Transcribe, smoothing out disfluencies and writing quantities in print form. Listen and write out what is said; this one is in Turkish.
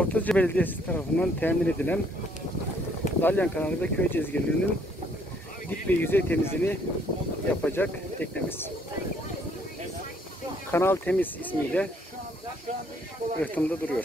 Ortaca Belediyesi tarafından temin edilen Dalyan Kanalı ve köy cezgirlerinin dip ve yüzey temizliğini yapacak teknemiz. Kanal Temiz ismiyle rıhtımda duruyor.